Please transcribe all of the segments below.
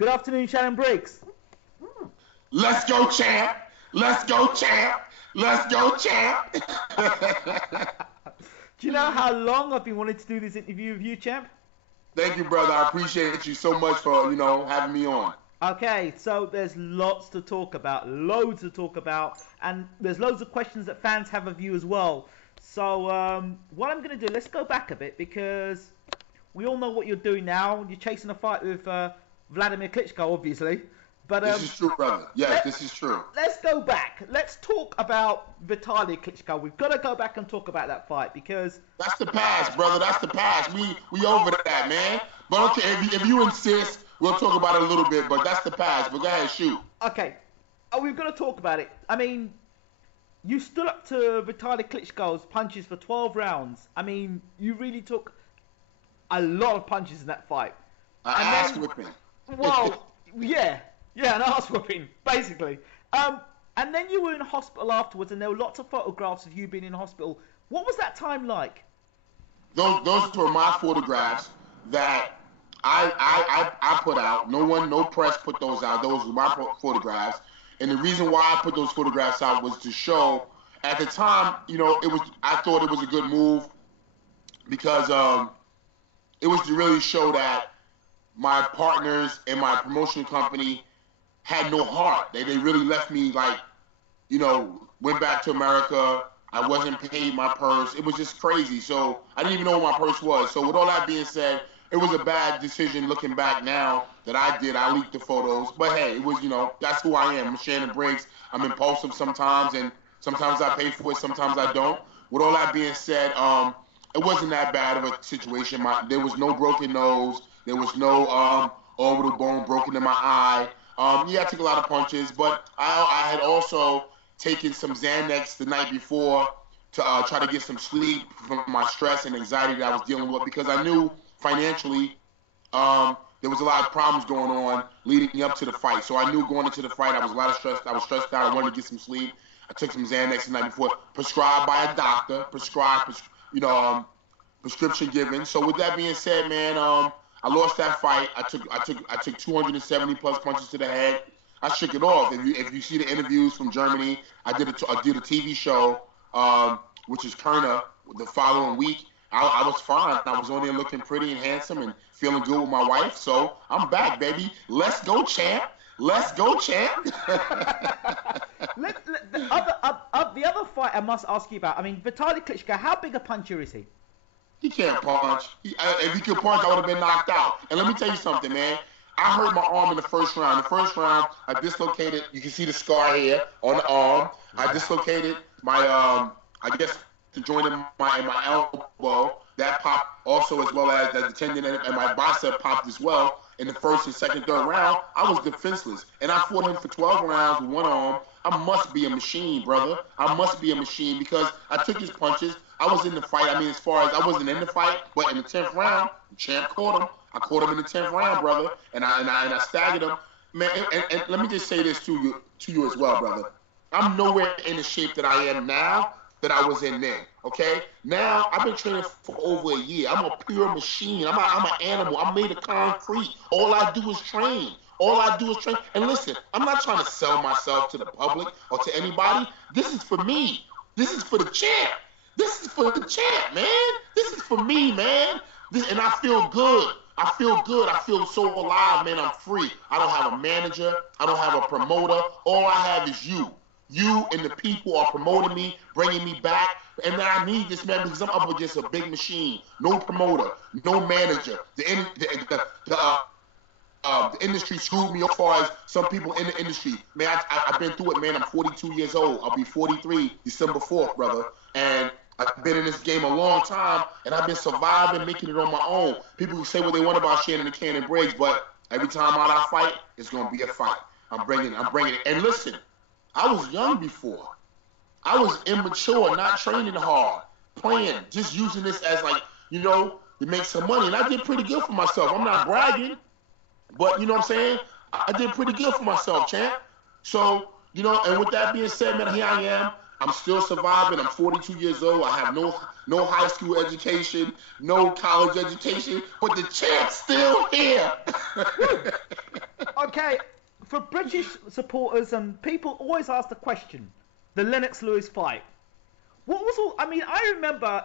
Good afternoon, Shannon Briggs. Let's go, champ. Let's go, champ. Let's go, champ. Do you know how long I've been wanting to do this interview with you, champ? Thank you, brother. I appreciate you so much for, having me on. Okay, so there's lots to talk about, loads to talk about, and there's loads of questions that fans have of you as well. So what I'm going to do, let's go back a bit, because we all know what you're doing now. You're chasing a fight with Vladimir Klitschko, obviously. But this is true, brother. Yes, this is true. Let's go back. Let's talk about Vitaly Klitschko. We've got to go back and talk about that fight, because that's the past, brother. That's the past. We over that, man. But okay, if you insist, we'll talk about it a little bit. But that's the past. But go ahead, shoot. Okay, we've got to talk about it. I mean, you stood up to Vitaly Klitschko's punches for 12 rounds. I mean, you really took a lot of punches in that fight. An ass whipping. Well, yeah. Yeah, an ass whooping, basically. And then you were in hospital afterwards, and there were lots of photographs of you being in hospital. What was that time like? Those were my photographs that I put out. No press put those out. Those were my photographs. And the reason why I put those photographs out was to show, at the time, I thought it was a good move, because it was to really show that my partners and my promotion company had no heart. They really left me went back to America. I wasn't paid my purse. It was just crazy. So I didn't even know what my purse was. So with all that being said, it was a bad decision looking back now that I leaked the photos. But hey, it was, that's who I am. I'm Shannon Briggs. I'm impulsive sometimes, and sometimes I pay for it, sometimes I don't. With all that being said, it wasn't that bad of a situation. There was no broken nose. There was no orbital bone broken in my eye. I took a lot of punches, but I had also taken some Xanax the night before to try to get some sleep from my stress and anxiety that I was dealing with, because I knew financially there was a lot of problems going on leading up to the fight. So I knew going into the fight I was stressed out. I wanted to get some sleep. I took some Xanax the night before, prescribed by a doctor, prescription given. So with that being said, man, I lost that fight. I took 270 plus punches to the head. I shook it off. If you see the interviews from Germany, I did a TV show, which is Kerner, the following week. I was fine. I was on there looking pretty and handsome and feeling good with my wife. So I'm back, baby. Let's go, champ. Let's go, champ. The other fight I must ask you about. I mean, Vitaly Klitschko, how big a puncher is he? He can't punch. If he could punch, I would have been knocked out. And let me tell you something, man. I hurt my arm in the first round. The first round, I dislocated. You can see the scar here on the arm. I dislocated my, the joint in my elbow. That popped also, as well as the tendon and my bicep popped as well. In the first and second, third round, I was defenseless. And I fought him for 12 rounds with one arm. I must be a machine, brother. I must be a machine, because I took his punches. I was in the fight. I mean, as far as I wasn't in the fight, but in the 10th round, the champ caught him. I caught him in the 10th round, brother, and I staggered him. Man, and let me just say this to you as well, brother. I'm nowhere in the shape that I am now that I was in then. Okay? Now I've been training for over a year. I'm a pure machine. I'm an animal. I'm made of concrete. All I do is train. And listen, I'm not trying to sell myself to the public or to anybody. This is for me. This is for the champ. This is for the champ, man. This is for me, man. And I feel good. I feel so alive, man. I'm free. I don't have a manager. I don't have a promoter. All I have is you. You and the people are promoting me, bringing me back. And now I need this, man, because I'm up against a big machine. No promoter, no manager. The industry screwed me as far as some people in the industry. Man, I've been through it, man. I'm 42 years old. I'll be 43 December 4th, brother. And I've been in this game a long time, and I've been surviving, making it on my own. People can say what they want about Shannon and Cannon Briggs, but every time I fight, it's going to be a fight. I'm bringing it. And listen, I was young before. I was immature, not training hard, playing, just using this as to make some money. And I did pretty good for myself. I'm not bragging, but you know what I'm saying? I did pretty good for myself, champ. So, and with that being said, man, here I am. I'm still surviving. I'm 42 years old. I have no high school education, no college education, but the champ's still here. Okay, for British supporters and people always ask the question, the Lennox Lewis fight. What was all? I mean, I remember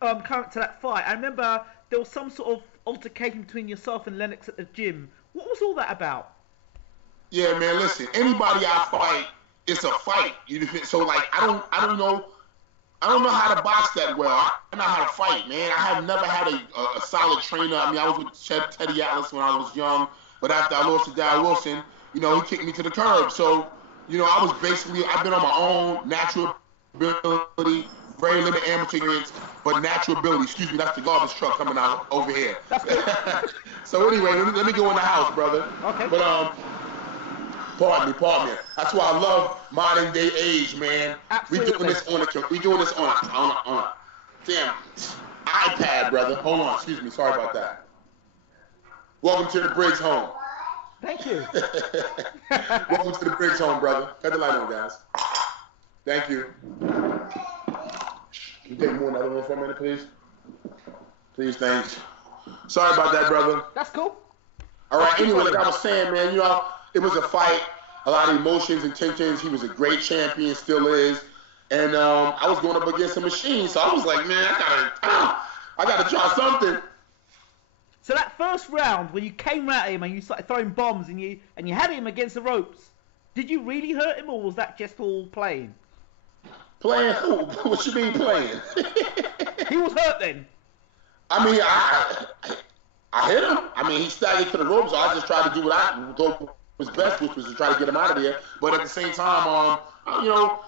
coming to that fight. I remember there was some sort of altercation between yourself and Lennox at the gym. What was all that about? Yeah, man. Listen, anybody I fight, it's a fight. So like, I don't know how to box that well. I know how to fight, man. I have never had a solid trainer. I mean, I was with Teddy Atlas when I was young, but after I lost to Darryl Wilson, he kicked me to the curb. So, I was basically, I've been on my own, natural ability, very limited amateur experience, but natural ability. Excuse me, that's the garbage truck coming out over here. So anyway, let me go in the house, brother. Okay. But pardon me. That's why I love modern day age, man. Absolutely. We doing this on damn iPad, brother. Hold on, excuse me, sorry about that. Welcome to the Briggs home. Thank you. Welcome to the Briggs home, brother. Cut the light on, guys. Thank you. Can you take more another one for a minute, please? Please, thanks. Sorry about that, brother. That's cool. All right, anyway, like I was saying, man, it was a fight, a lot of emotions and tensions. He was a great champion, still is. And I was going up against a machine, so I was like, man, I gotta try something. So that first round, when you came at him and you started throwing bombs and you had him against the ropes, did you really hurt him or was that just all playing? Playing who? What you mean playing? He was hurt then. I mean, I hit him. I mean, he staggered to the ropes, so I just tried to do what I thought was best, which was to try to get him out of there. But at the same time, I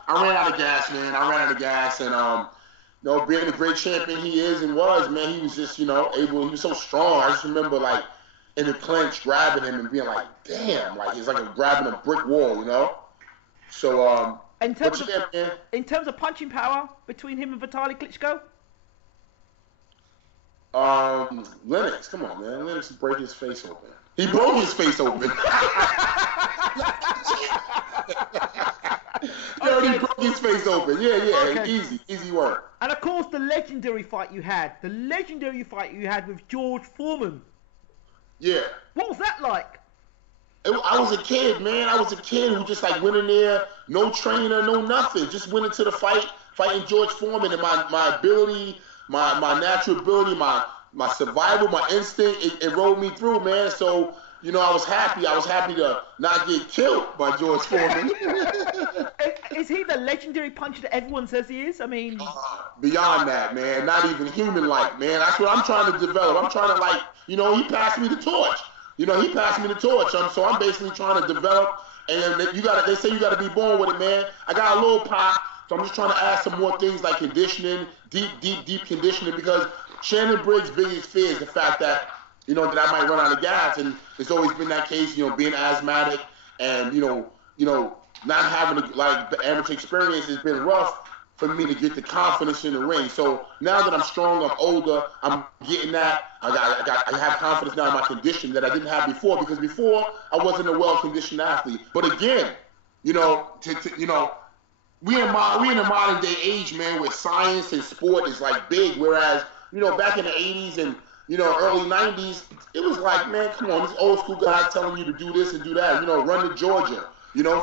ran out of gas, man. I ran out of gas, and being the great champion he is and was, man, he was just, he was so strong. I just remember, like, in the clinch, grabbing him and being like, damn, like, it's like grabbing a brick wall, So, in terms of punching power between him and Vitaly Klitschko? Lennox, come on, man. Lennox break his face open. He broke his face open. He broke his face open. Yeah. Okay. Easy work. And of course, the legendary fight you had with George Foreman. Yeah. What was that like? I was a kid, man. I was a kid who just like went in there, no trainer, no nothing. Just went into the fight, fighting George Foreman, and my ability, my natural ability, my survival, my instinct, it rolled me through, man. So, I was happy. I was happy to not get killed by George Foreman. Is he the legendary puncher that everyone says he is? I mean... beyond that, man. Not even human-like, man. That's what I'm trying to develop. I'm trying to, he passed me the torch. He passed me the torch. So I'm basically trying to develop. And they say you got to be born with it, man. I got a little pop. So I'm just trying to add some more things like conditioning, deep conditioning, because Shannon Briggs' biggest fear is the fact that, that I might run out of gas, and it's always been that case, being asthmatic and, not having the amateur experience has been rough for me to get the confidence in the ring. So now that I'm strong, I'm older, I'm getting that. I have confidence now in my condition that I didn't have before, because before I wasn't a well-conditioned athlete. But again, we in a modern day age, man, where science and sport is like big, whereas back in the 80s and early 90s, it was like, man, come on, this old school guy telling you to do this and do that. Run to Georgia,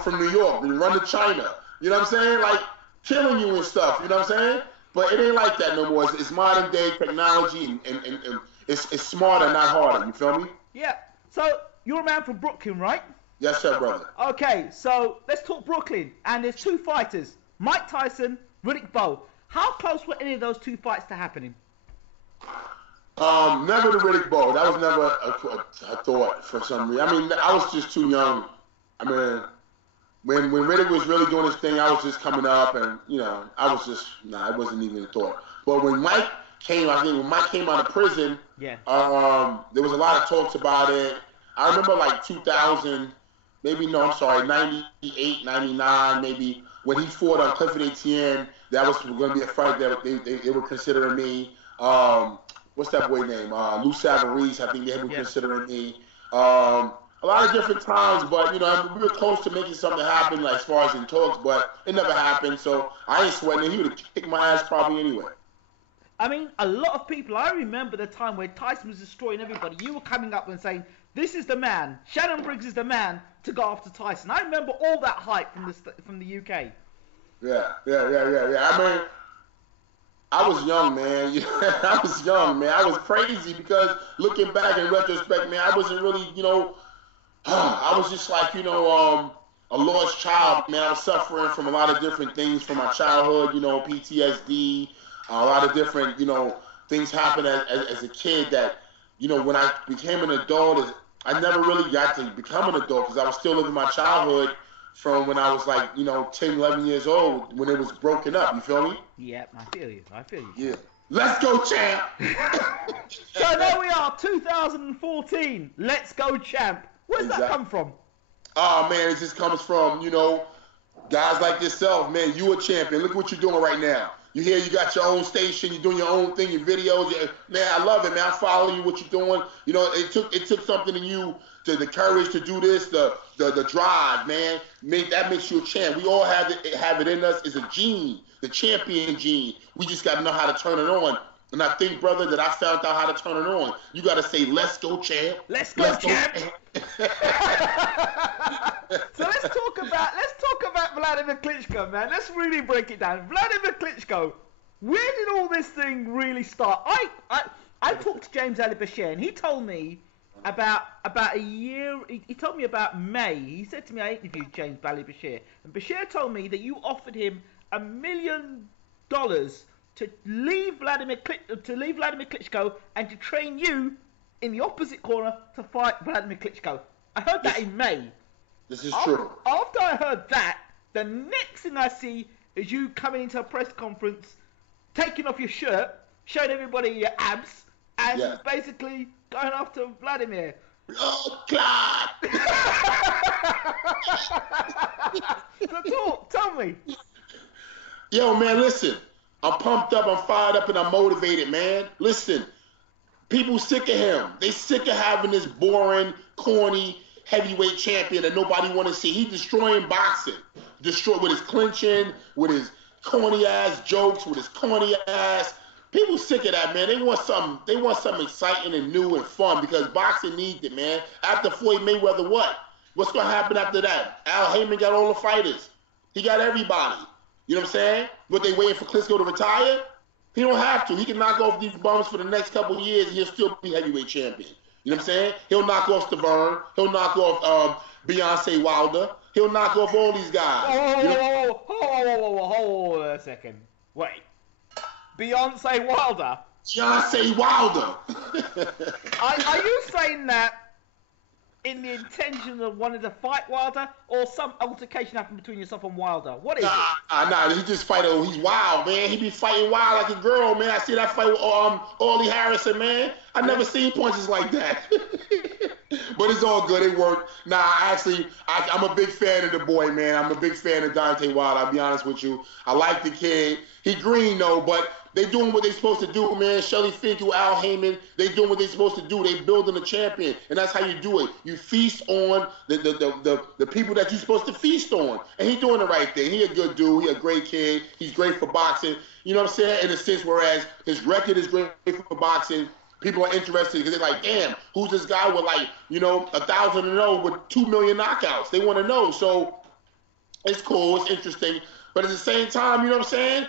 from New York, run to China. You know what I'm saying? Like killing you and stuff. You know what I'm saying? But it ain't like that no more. It's modern day technology and it's smarter, not harder. You feel me? Yeah. So you're a man from Brooklyn, right? Yes, sir, brother. Okay, so let's talk Brooklyn. And there's two fighters, Mike Tyson, Riddick Bowe. How close were any of those two fights to happening? Never the Riddick Bowe. That was never a thought for some reason. I mean, I was just too young. I mean, when Riddick was really doing his thing, I was just coming up, and I was just it wasn't even a thought. But when Mike came, out of prison, yeah. There was a lot of talks about it. I remember like 2000, 98, 99, maybe when he fought on Clifford Etienne. That was going to be a fight that they were considering me. What's that boy name? Lou Savarese, I think they were considering me. A lot of different times, but, we were close to making something happen, like, as far as in talks, but it never happened, so I ain't sweating it. He would have kicked my ass probably anyway. I mean, a lot of people, I remember the time where Tyson was destroying everybody. You were coming up and saying, This is the man. Shannon Briggs is the man to go after Tyson. I remember all that hype from the UK. Yeah. I mean, I was young, man. I was young, man. I was crazy because looking back in retrospect, man, I wasn't really, I was just like, a lost child, man. I was suffering from a lot of different things from my childhood, PTSD, a lot of different, things happened as a kid that, when I became an adult, I never really got to become an adult because I was still living my childhood from when I was like, 10, 11 years old when it was broken up. You feel me? Yep, I feel you. Yeah. Let's go, champ! So there we are, 2014. Let's go, champ. Where's that come from? Oh, man, it just comes from, guys like yourself, man. You a champion. Look what you're doing right now. You here, you got your own station, you're doing your own thing, your videos. Man, I love it, man. I follow you, what you're doing. It took something in you, the courage to do this, the drive, man. That makes you a champ. We all have it in us. It's a gene, the champion gene. We just got to know how to turn it on. And I think, brother, that I found out how to turn it on. You got to say, let's go, champ. Let's go, champ. So let's talk about Vladimir Klitschko, man. Let's really break it down. Vladimir Klitschko, where did all this thing really start? I talked to James Ali Bashir, and he told me about a year. He told me about May. He said to me, I interviewed James Ali Bashir, and Bashir told me that you offered him $1 million to leave Vladimir Klitschko and to train you in the opposite corner to fight Vladimir Klitschko. I heard that in May. This is true. After I heard that, the next thing I see is you coming into a press conference, taking off your shirt, showing everybody your abs, and basically going after Vladimir. Oh, God! So tell me. Yo, man, listen. I'm pumped up, I'm fired up, and I'm motivated, man. Listen, people sick of him. They sick of having this boring, corny heavyweight champion that nobody want to see. He's destroying boxing. With his clinching, with his corny ass jokes, with his corny ass. People sick of that, man. They want something exciting and new and fun because boxing needs it, man. After Floyd Mayweather, what? What's gonna happen after that? Al Heyman got all the fighters. He got everybody. You know what I'm saying? But they waiting for Klitschko to retire? He don't have to. He can knock off these bums for the next couple of years and he'll still be heavyweight champion. You know what I'm saying? He'll knock off Stavern. He'll knock off Beyonce Wilder. He'll knock off all these guys. Hold on a second. Wait. Beyonce Wilder? Beyonce Wilder. Are you saying that in the intention of wanting to fight Wilder, or some altercation happened between yourself and Wilder? What is it? Nah, he just fighting. He's wild, man. He be fighting wild like a girl, man. I see that fight with Ollie Harrison, man. I never seen punches like that. But it's all good. It worked. Nah, actually, I'm a big fan of the boy, man. I'm a big fan of Deontay Wilder. I'll be honest with you. I like the kid. He green though, but they doing what they supposed to do, man. Shelly Finkel, Al Heyman, they doing what they supposed to do. They building a champion, and that's how you do it. You feast on the people that you're supposed to feast on, and he doing the right thing. He a good dude. He a great kid. He's great for boxing. You know what I'm saying? In a sense, whereas his record is great for boxing, people are interested because they're like, damn, who's this guy with 1,000-0 with 2 million knockouts? They want to know. So it's cool. It's interesting. But at the same time, you know what I'm saying?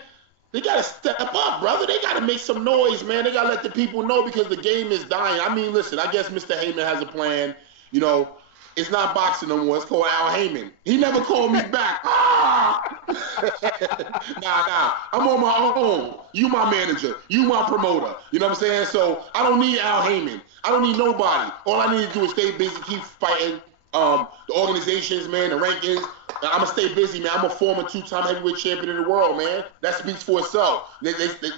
They got to step up, brother. They got to make some noise, man. They got to let the people know because the game is dying. I mean, listen, I guess Mr. Heyman has a plan. It's not boxing no more. It's called Al Heyman. He never called me back. Nah. I'm on my own. You my manager. You my promoter. You know what I'm saying? So I don't need Al Heyman. I don't need nobody. All I need to do is stay busy, keep fighting the organizations, man, the rankings. I'm going to stay busy, man. I'm a former 2-time heavyweight champion in the world, man. That speaks for itself.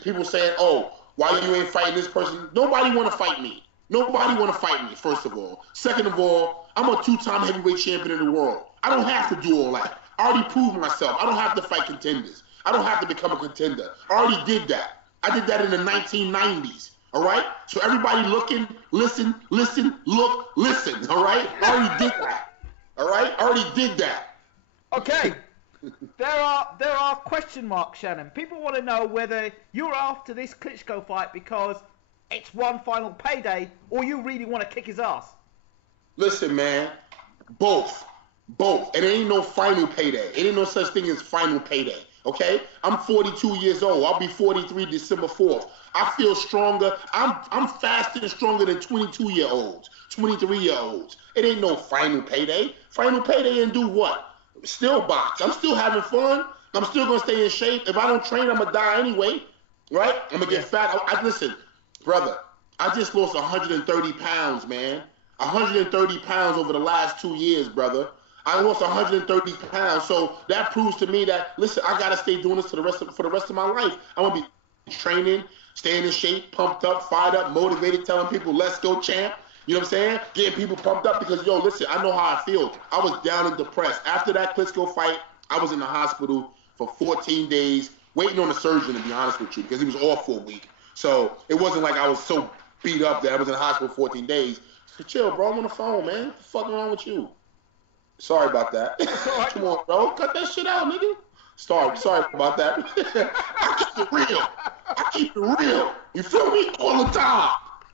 People saying, oh, why you ain't fighting this person? Nobody want to fight me. Nobody want to fight me, first of all. Second of all, I'm a 2-time heavyweight champion in the world. I don't have to do all that. I already proved myself. I don't have to fight contenders. I don't have to become a contender. I already did that. I did that in the 1990s, all right? So everybody looking, listen, look, listen, all right? I already did that, all right? I already did that. Okay, there are question marks, Shannon. People want to know whether you're after this Klitschko fight because it's one final payday, or you really want to kick his ass. Listen, man, both. Both. And it ain't no final payday. It ain't no such thing as final payday. Okay? I'm 42 years old. I'll be 43 December 4th. I feel stronger. I'm faster and stronger than 22-year-olds, 23-year-olds. It ain't no final payday. Final payday and do what? Still box. I'm still having fun. I'm still gonna stay in shape. If I don't train, I'm gonna die anyway. Right? I'm gonna get fat. Listen, brother, I just lost 130 pounds, man. 130 pounds over the last 2 years, brother. I lost 130 pounds, so that proves to me that, listen, I gotta stay doing this for the rest of my life. I want to be training, staying in shape, pumped up, fired up, motivated, telling people, let's go, champ. You know what I'm saying? Getting people pumped up because, yo, listen, I know how I feel. I was down and depressed. After that Klitschko fight, I was in the hospital for 14 days, waiting on a surgeon, to be honest with you, because he was off for a week. So it wasn't like I was so beat up that I was in the hospital for 14 days. So chill, bro. I'm on the phone, man. What the fuck wrong with you? Sorry about that. Come on, bro. Cut that shit out, nigga. Sorry about that. I keep it real. I keep it real. You feel me? All the time.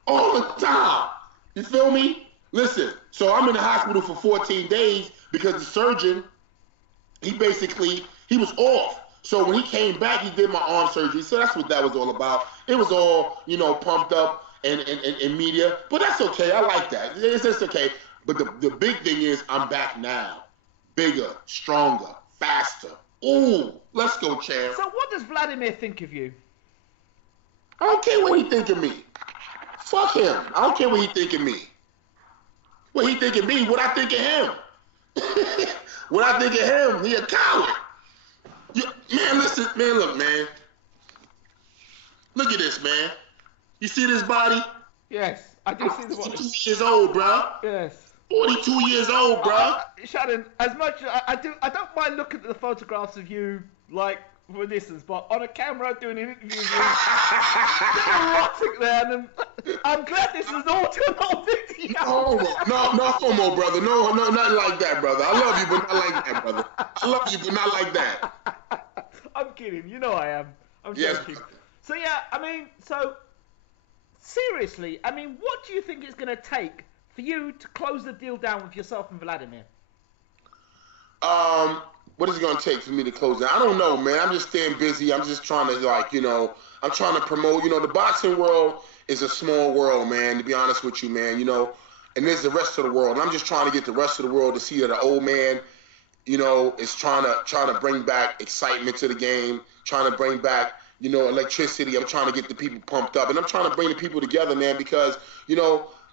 All the time. You feel me? Listen, so I'm in the hospital for 14 days because the surgeon, he was off. So when he came back, he did my arm surgery. So that's what that was all about. It was all, pumped up and media. But that's okay. I like that. It's okay. But the big thing is I'm back now. Bigger, stronger, faster. Ooh, let's go, champ. So what does Vladimir think of you? I don't care what he think of me. Fuck him. I don't care what he think of me. What he think of me, what I think of him. What I think of him, he a coward. Man, listen, man, look, man. Look at this, man. You see this body? Yes, I do see the body. 42 years old, bro. Yes. 42 years old, bro. Shannon, as much I don't mind looking at the photographs of you, like, for distance, but on a camera doing an interview with you, erotic there, and I'm glad this is all on video. No homo, brother. No, nothing like that, brother. I love you, but not like that, brother. I love you, but not like that. I'm kidding. You know I am. I'm joking. Yes. So, yeah, seriously, what do you think it's going to take for you to close the deal down with yourself and Vladimir? What is it going to take for me to close it? I don't know, man. I'm just staying busy. I'm just trying to, I'm trying to promote. The boxing world is a small world, man, to be honest with you, man, and there's the rest of the world. And I'm just trying to get the rest of the world to see that an old man, is trying to bring back excitement to the game, trying to bring back, electricity. I'm trying to get the people pumped up. And I'm trying to bring the people together, man, because,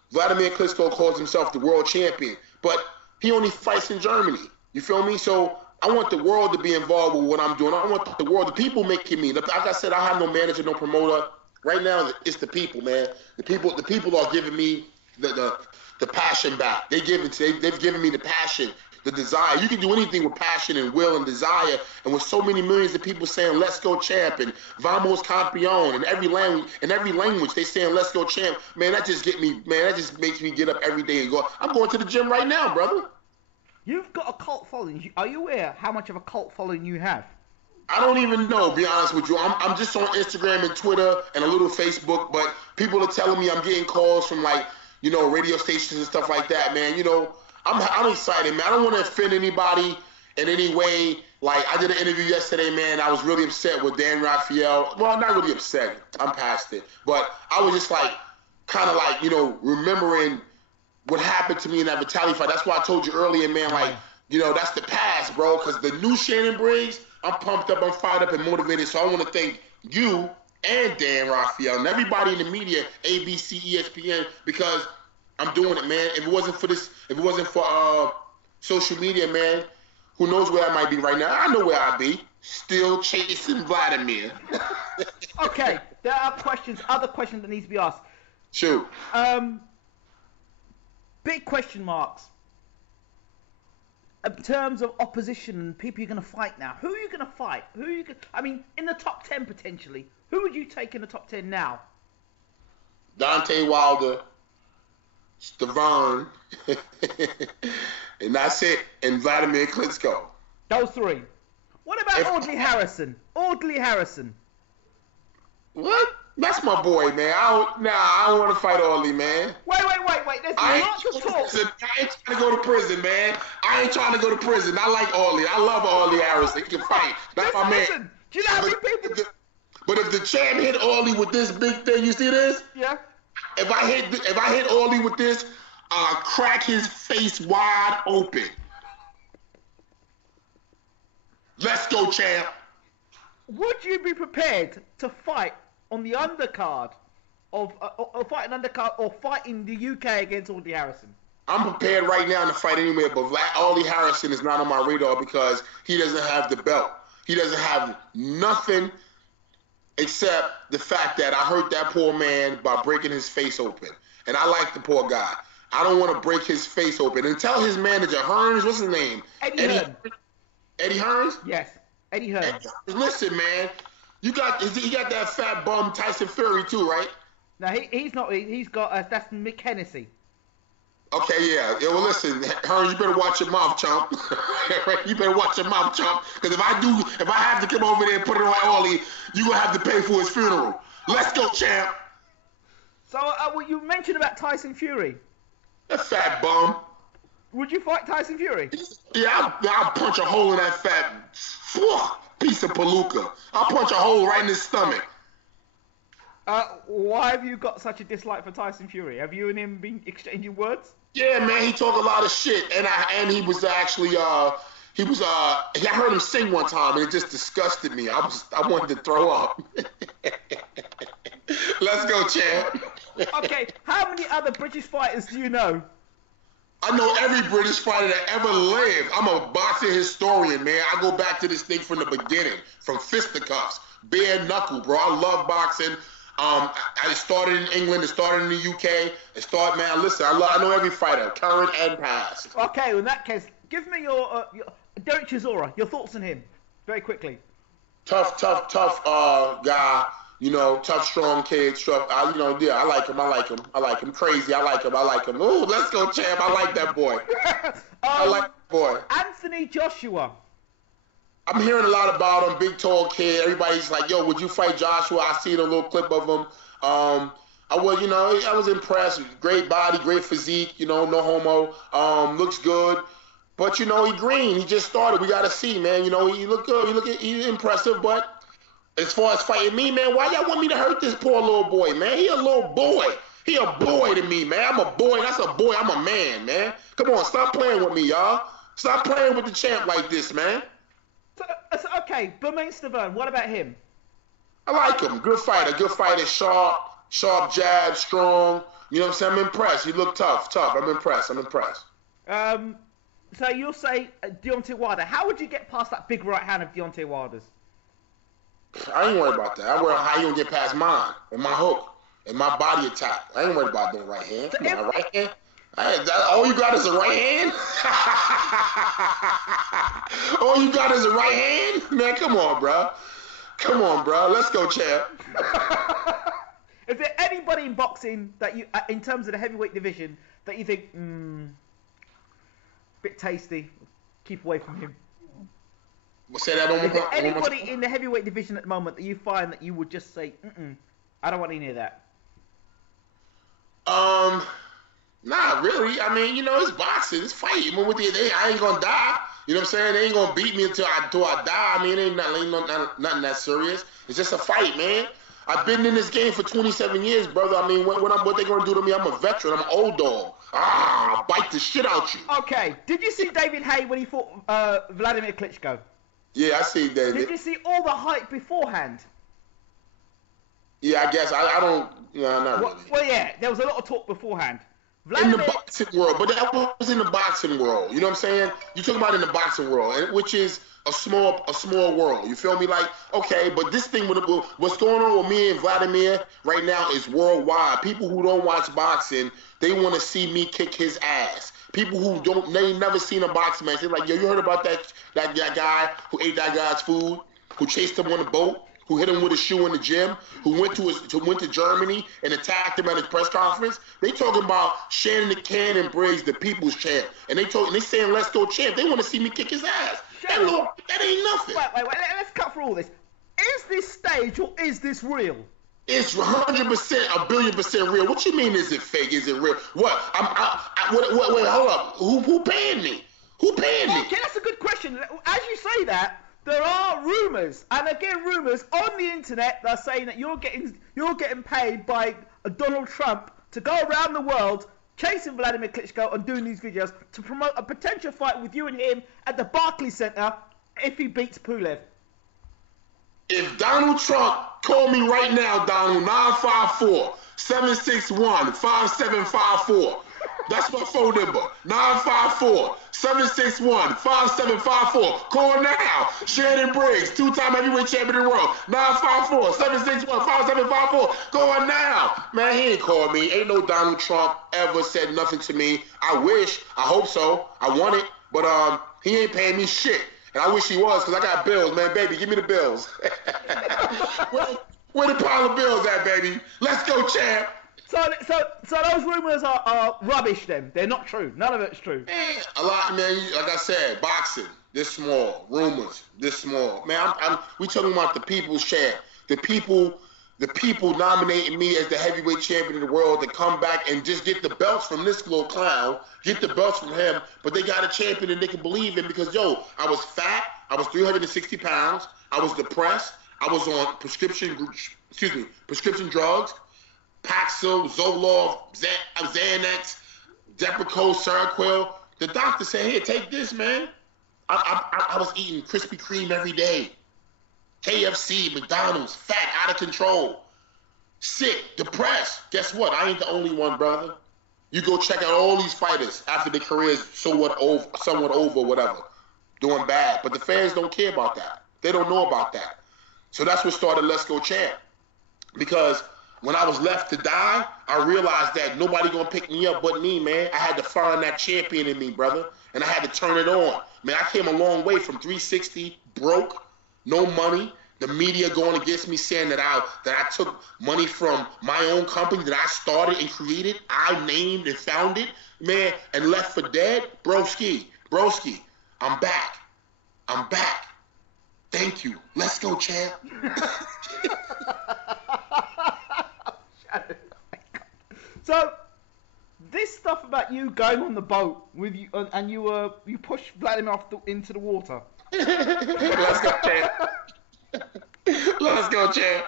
Vladimir Klitschko calls himself the world champion, but he only fights in Germany. You feel me? So I want the world to be involved with what I'm doing. I want the world, the people making me. Like I said, I have no manager, no promoter. Right now, it's the people, man. The people are giving me the passion back. They've given me the passion, the desire. You can do anything with passion and will and desire. And with so many millions of people saying, let's go champ, and vamos campeón, in every language, they saying, let's go champ. Man, that just makes me get up every day and go. I'm going to the gym right now, brother. You've got a cult following. Are you aware how much of a cult following you have? I don't even know, be honest with you. I'm just on Instagram and Twitter and a little Facebook, but people are telling me I'm getting calls from radio stations and stuff like that, man. I'm excited, man. I don't want to offend anybody in any way. Like, I did an interview yesterday, man. I was really upset with Dan Raphael. Well, not really upset. I'm past it. But I was just remembering what happened to me in that Vitaly fight. That's why I told you earlier, man, that's the past, bro. Because the new Shannon Briggs, I'm pumped up, I'm fired up and motivated. So I want to thank you and Dan Raphael and everybody in the media, ABC, ESPN, because I'm doing it, man. If it wasn't for social media, man, who knows where I might be right now? I know where I'd be. Still chasing Vladimir. Okay, there are other questions that need to be asked. Shoot. Big question marks. In terms of opposition and people you're going to fight now, who are you going to fight? In the top 10 potentially. Who would you take in the top 10 now? Deontay Wilder, Stavon, and that's it. And Vladimir Klitschko. Those three. What about Audley Harrison? What? That's my boy, man. I don't want to fight Orly, man. Wait. There's lots of talk. I ain't trying to go to prison, man. I ain't trying to go to prison. I like Orly. I love Orly Harrison. He can fight. That's my man. Listen, do you know how many people? But if the champ hit Orly with this big thing, you see this? Yeah. If I hit Orly with this, I'll crack his face wide open. Let's go, champ. Would you be prepared to fight on the undercard of fight an undercard or fight in the UK against Orly Harrison? I'm prepared right now to fight anywhere, but Orly Harrison is not on my radar because he doesn't have the belt. He doesn't have nothing except the fact that I hurt that poor man by breaking his face open. And I like the poor guy. I don't want to break his face open. And tell his manager, Hearns, what's his name? Eddie Hearns? Yes, Eddie Hearns. Listen, man, he got that fat bum Tyson Fury too, right? No, he's not. He's got that's Mick Hennessy. Okay, yeah. Well, listen, Hearns, you better watch your mouth, chump. You better watch your mouth, chump. Because if I have to come over there and put it on Orly, you gonna have to pay for his funeral. Let's go, champ. So, you mentioned about Tyson Fury. That fat bum. Would you fight Tyson Fury? Yeah, I'll punch a hole in that fat piece of palooka. I'll punch a hole right in his stomach. Why have you got such a dislike for Tyson Fury? Have you and him been exchanging words? Yeah, man, he talk a lot of shit, and he was actually I heard him sing one time, and it just disgusted me. I wanted to throw up. Let's go, champ. Okay, how many other British fighters do you know? I know every British fighter that ever lived. I'm a boxing historian, man. I go back to this thing from the beginning, from fisticuffs, bare knuckle, bro. I love boxing. I started in England. It started in the UK. Man, listen, I know every fighter, current and past. Okay, well, in that case, give me your Derek Chisora, your thoughts on him, very quickly. Tough guy. You know, tough, strong kid. I like him. Crazy. I like him. Ooh, let's go, champ. I like that boy. I like that boy. Anthony Joshua. I'm hearing a lot about him. Big, tall kid. Everybody's like, yo, would you fight Joshua? I seen a little clip of him. I was impressed. Great body, great physique. No homo. Looks good. But, he green. He just started. We got to see, man. He look good. He's impressive, but as far as fighting me, man, why y'all want me to hurt this poor little boy, man? He a little boy. He a boy to me, man. I'm a boy. That's a boy. I'm a man, man. Come on, stop playing with me, y'all. Stop playing with the champ like this, man. So, okay, Bermain Stavern, what about him? I like him. Good fighter. Sharp jab, strong. You know what I'm saying? I'm impressed. He looked tough. I'm impressed. So you'll say Deontay Wilder. How would you get past that big right hand of Deontay Wilder's? I ain't worried about that. I worry how you gonna get past mine and my hook and my body attack. I ain't worried about no right hand. Come on, right hand. All you got is a right hand? All you got is a right hand? Man, come on, bro. Let's go, champ. Is there anybody in boxing that you, in terms of the heavyweight division, that you think, bit tasty, keep away from him? We'll say that one more time. Anybody in the heavyweight division at the moment that you find that you would just say, I don't want any of that? Not really. I mean, it's boxing. It's fighting. I ain't gonna die. You know what I'm saying? They ain't gonna beat me until I die. I mean, it ain't nothing that serious. It's just a fight, man. I've been in this game for 27 years, brother. I mean, what they gonna do to me? I'm a veteran. I'm an old dog. I'll bite the shit out you. Okay. Did you see David Haye when he fought Vladimir Klitschko? Yeah, I see David. Did you see all the hype beforehand? Yeah, I guess. I don't. Not really. Well, yeah, there was a lot of talk beforehand. In the boxing world, but that was in the boxing world. You know what I'm saying? You're talking about in the boxing world, which is a small world. You feel me? Like, okay, but this thing, what's going on with me and Vladimir right now is worldwide. People who don't watch boxing, they want to see me kick his ass. People who they never seen a boxing match, they're like, yo, you heard about that guy who ate that guy's food, who chased him on the boat, who hit him with a shoe in the gym, who went to Germany and attacked him at his press conference? They talking about Shannon Briggs, the people's champ, and they saying let's go champ. They want to see me kick his ass. That ain't nothing. Wait. Let's cut through all this. Is this stage or is this real? It's 100%, a billion% real. What you mean? Is it fake? Is it real? What? Wait, hold up. Who paying me? Who paying me? Okay, that's a good question. As you say that, there are rumors, and again, rumors on the internet that are saying that you're getting paid by Donald Trump to go around the world chasing Vladimir Klitschko and doing these videos to promote a potential fight with you and him at the Barclays Center if he beats Pulev. If Donald Trump call me right now, Donald, 954-761-5754. That's my phone number. 954-761-5754. Call now. Shannon Briggs, 2-time heavyweight champion of the world. 954-761-5754. Call now. Man, he ain't called me. Ain't no Donald Trump ever said nothing to me. I wish. I hope so. I want it. But he ain't paying me shit. And I wish he was, because I got bills, man. Baby, give me the bills. Where the pile of bills at, baby? Let's go, champ. So those rumors are rubbish then. They're not true. None of it's true. A lot, man. Like I said, boxing, this small. Rumors, this small. Man, we talking about the people's champ. The people nominating me as the heavyweight champion of the world to come back and just get the belts from this little clown, get the belts from him, but they got a champion and they can believe in because, yo, I was fat, I was 360 pounds, I was depressed, I was on prescription drugs, Paxil, Zoloft, Xanax, Depakote, Seroquel. The doctor said, here, take this, man. I was eating Krispy Kreme every day. KFC, McDonald's, fat, out of control, sick, depressed. Guess what? I ain't the only one, brother. You go check out all these fighters after their careers somewhat over, whatever, doing bad. But the fans don't care about that. They don't know about that. So that's what started Let's Go Champ. Because when I was left to die, I realized that nobody gonna pick me up but me, man. I had to find that champion in me, brother, and I had to turn it on. Man, I came a long way from 360, broke, no money, the media going against me saying that I took money from my own company that I started and created, I named and founded, man, and left for dead. Broski, I'm back. Thank you. Let's go, champ. So, this stuff about you going on the boat with you and you pushed Vladimir off into the water. Let's go, champ. Let's go, champ.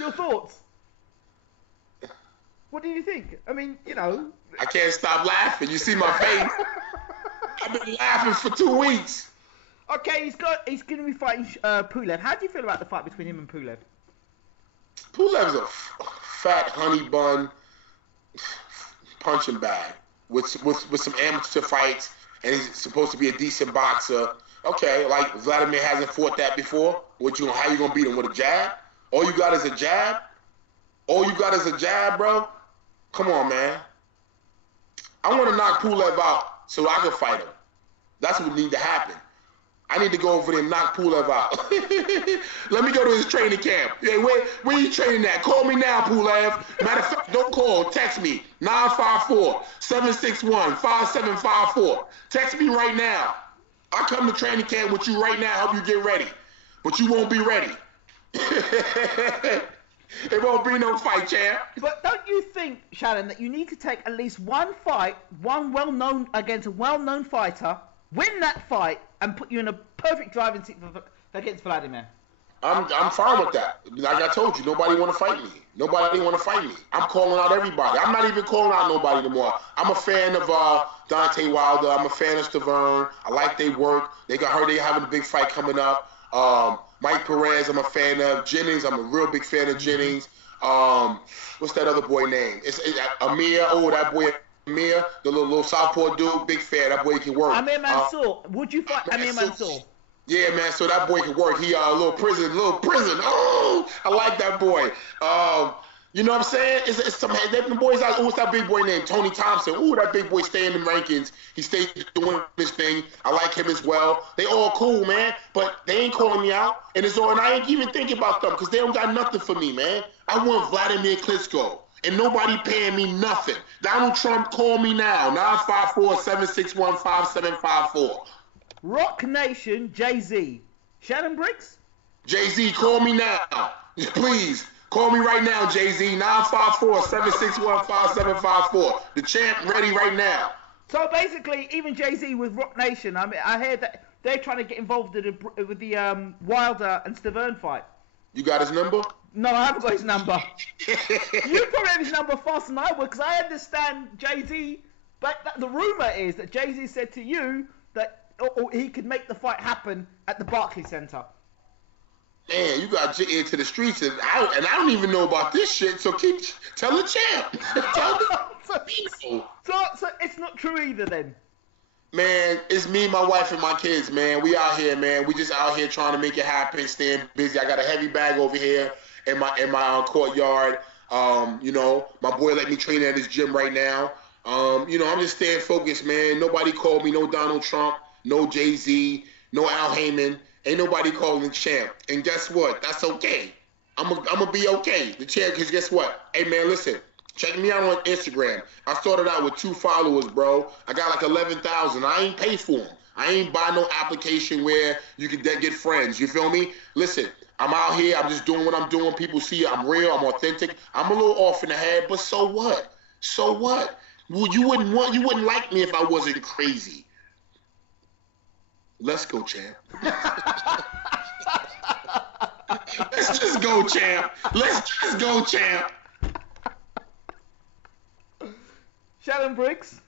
Your thoughts? What do you think? I mean, you know. I can't stop laughing. You see my face? I've been laughing for 2 weeks. Okay, he's going to be fighting Pulev. How do you feel about the fight between him and Pulev? Pulev's a fat honey bun punching bag with some amateur fights, and he's supposed to be a decent boxer. Okay, like Vladimir hasn't fought that before. How you gonna beat him with a jab? All you got is a jab? Bro? Come on, man. I want to knock Pulev out so I can fight him. That's what need to happen. I need to go over there and knock Pulev out. Let me go to his training camp. Hey, where you training at? Call me now, Pulev. Matter of fact, don't call. Text me. 954-761-5754. Text me right now. I'll come to training camp with you right now, help you get ready. But you won't be ready. It won't be no fight, champ. But don't you think, Shannon, that you need to take at least one fight, against a well-known fighter, win that fight, and put you in a perfect driving seat against Vladimir? I'm fine with that. Like I told you, nobody want to fight me. I'm calling out everybody. I'm not even calling out nobody anymore. I'm a fan of Deontay Wilder. I'm a fan of Stavern. I like their work. They having a big fight coming up. Mike Perez, I'm a fan of. Jennings, I'm a real big fan of Jennings. What's that other boy name? It's Amir. Oh, that boy Amir, the little southpaw dude, big fan. That boy can work. Amir Mansour. Would you fight Amir Mansour? Yeah, man, so that boy can work. He a little prison. Oh, I like that boy. You know what I'm saying? It's some boys out. What's that big boy named? Tony Thompson. Ooh, that big boy stay in the rankings. He stayed doing this thing. I like him as well. They all cool, man. But they ain't calling me out. And I ain't even thinking about them because they don't got nothing for me, man. I want Vladimir Klitschko. And nobody paying me nothing. Donald Trump, call me now. 954-761-5754. Rock Nation, Jay-Z. Shannon Briggs? Jay-Z, call me now. Please. Call me right now, Jay-Z, 954-761-5754. The champ ready right now. So basically, even Jay-Z with Rock Nation, I mean, I hear that they're trying to get involved with the Wilder and Stavern fight. You got his number? No, I haven't got his number. You probably have his number faster than I would, because I understand Jay-Z, but the rumor is that Jay-Z said to you that he could make the fight happen at the Barclays Center. Man, you got Jay into the streets, and I don't even know about this shit, so tell the champ. Tell the people. So it's not true either then? Man, it's me, my wife, and my kids, man. We out here, man. We just out here trying to make it happen, staying busy. I got a heavy bag over here in my courtyard. You know, my boy let me train at his gym right now. You know, I'm just staying focused, man. Nobody called me, no Donald Trump, no Jay-Z, no Al Heyman. Ain't nobody calling the champ. And guess what? That's okay. I'm gonna be okay. The champ, because guess what? Hey, man, listen. Check me out on Instagram. I started out with 2 followers, bro. I got like 11,000. I ain't pay for them. I ain't buy no application where you can get friends. You feel me? Listen, I'm out here. I'm just doing what I'm doing. People see I'm real. I'm authentic. I'm a little off in the head, but so what? So what? Well, you wouldn't like me if I wasn't crazy. Let's go, champ. Let's just go, champ. Let's just go, champ. Shannon Briggs,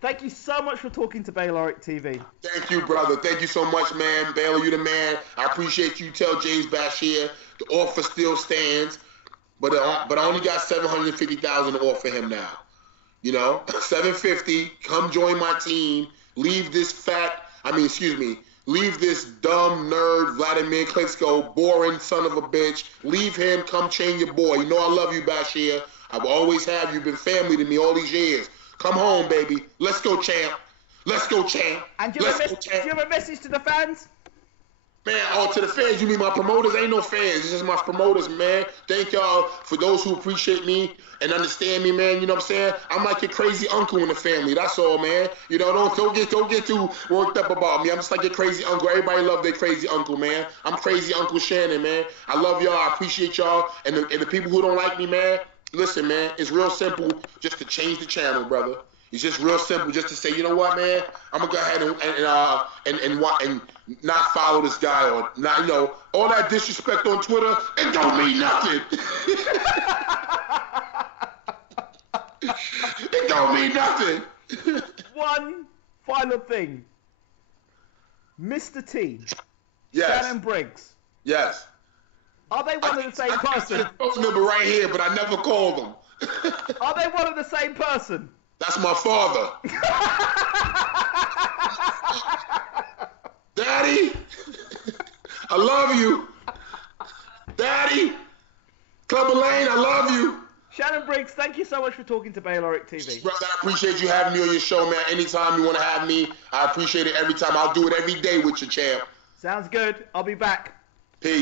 thank you so much for talking to Bayloric TV. Thank you, brother. Thank you so much, man. Baylor, you the man. I appreciate you. Tell James Bashir the offer still stands, but I only got $750,000 to offer him now. You know, $750. Come join my team. Leave this Leave this dumb nerd Vladimir Klitschko, boring son of a bitch. Leave him. Come train your boy. You know I love you, Bashir. I will always have you. Been family to me all these years. Come home, baby. Let's go, champ. Let's go, champ. And do you have a message to the fans? Man, to the fans, you mean my promoters? Ain't no fans. It's just my promoters, man. Thank y'all for those who appreciate me and understand me, man. You know what I'm saying? I'm like your crazy uncle in the family. That's all, man. You know, don't get too worked up about me. I'm just like your crazy uncle. Everybody love their crazy uncle, man. I'm crazy Uncle Shannon, man. I love y'all. I appreciate y'all. And the people who don't like me, man, listen, man, it's real simple just to change the channel, brother. It's just real simple just to say, you know what, man, I'm going to go ahead and not follow this guy or not, you know, all that disrespect on Twitter, it don't mean nothing. It don't mean nothing. One final thing. Mr. T. Yes. Shannon Briggs. Yes. Are they one of the same person? I phone number right here, but I never called them. Are they one of the same person? That's my father. Daddy, I love you. Daddy, Clubber Lane, I love you. Shannon Briggs, thank you so much for talking to Bayloric TV. Brother, I appreciate you having me on your show, man. Anytime you want to have me, I appreciate it every time. I'll do it every day with you, champ. Sounds good. I'll be back.